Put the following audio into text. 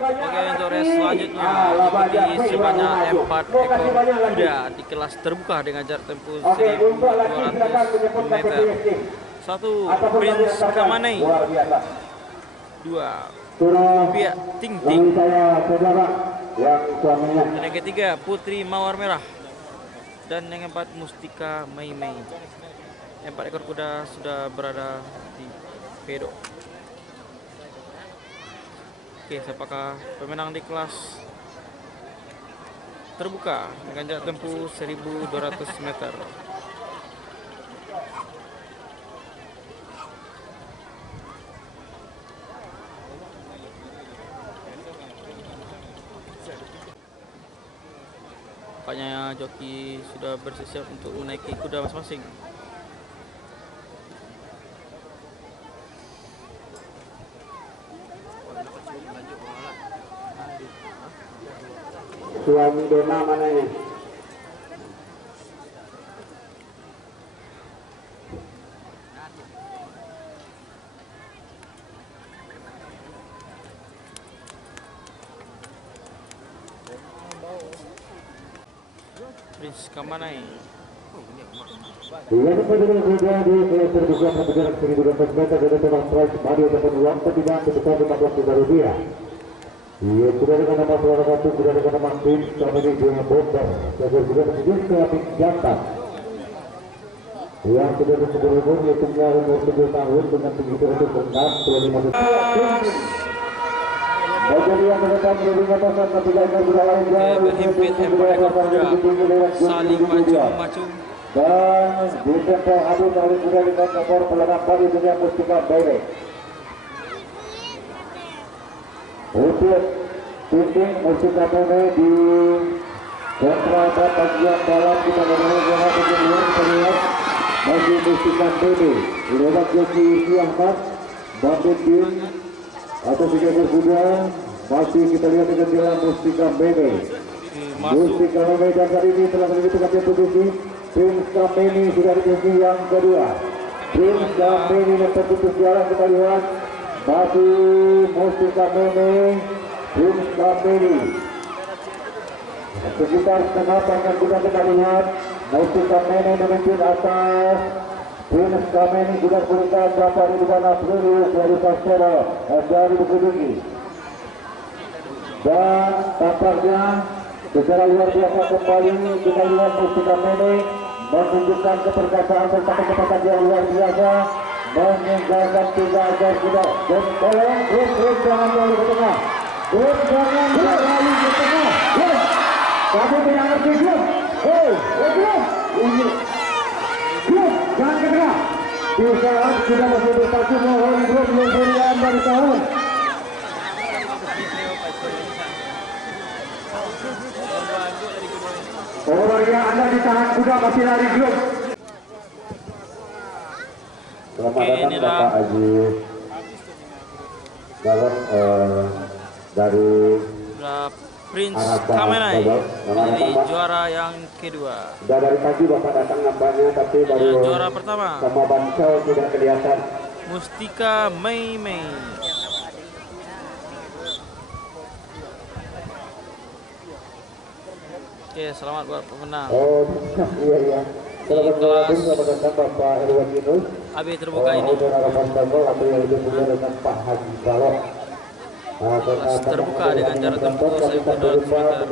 Oke, untuk race selanjutnya diikuti sebanyak 4 ekor kuda di kelas terbuka dengan jarak tempuh 1.200 meter. 1. Prince Kamanei. 2. Pihak Ting Ting. Dan yang ketiga Putri Mawar Merah. Dan yang keempat Mustika Mei Mei. 4 ekor kuda sudah berada di pedok. Oke, siapakah pemenang di kelas terbuka dengan jarak tempuh 1.200 meter? Tampaknya joki sudah bersiap untuk menaiki kuda masing-masing. Suami Dona mana ini? Prince Kamanei. Yang kedua kuda di kelas terbuka berjarak 1.200 meter dari tebak prize madu ataupun uang pertimbangan sebesar 15 juta rupiah. Iya, kuda dengan nama suara satu, kuda dengan nama Prince Kamanei dengan bomber. Jago juga tersebut ke api jantan. Yang kedua tersebut umur yaitu umur 7 tahun dengan tinggi 106 Bajari yang menekan dari atas ketiga ekor kuda lain berhimpit 4 ekor kuda saling maju-maju. Dan di tempo habis oleh kuda dengan nomor pelengkap baru dunia Mustika Bebe. Untuk Tinting Mustika Bebe di kontra bagian dalam kita mengenai bagian terlihat bagi Mustika Bebe lewat joki Siangkat Babedin atau 3 ekor kuda masih kita lihat dengan jalan Mustika Bebe. Mustika Bebe dan kali ini telah menentukan posisi. Prince Kamanei sudah di posisi yang kedua. Prince Kamanei yang terputus jalan kita lihat masih Mustika Bebe. Prince Kamanei sekitar setengah panjang kita lihat Mustika Bebe menuju atas. Prince Kamanei sudah berikan berapa ribu mana peluru dari Pastero dari Bukidiki. Dan tampaknya secara luar biasa kembali kita lihat Mustika Bebe menunjukkan keperkasaan serta kecepatan yang luar biasa meninggalkan 3 ekor kuda. Dan tolong terus jangan terlalu ke tengah. Terus jangan terlalu ke tengah. Kamu tidak ngerti belum? Belum, jangan ke tengah. Di saat sudah masih bersatu mohon belum berian dari tahun. Orangnya Anda ditahan kuda masih lari grup. Selamat datang Bapak Haji Galon dari Prince Kamanei menjadi juara yang kedua. Sudah dari pagi Bapak datang nampaknya tapi baru juara pertama sama Bancau tidak kelihatan. Mustika Mei Mei. Oke, selamat buat pemenang. Oh, iya. Selamat datang Bapak Irwan Yunus. AB terbuka ini. Dengan Pak Haji Balok. Kelas terbuka dengan jarak tempuh 1.200 meter.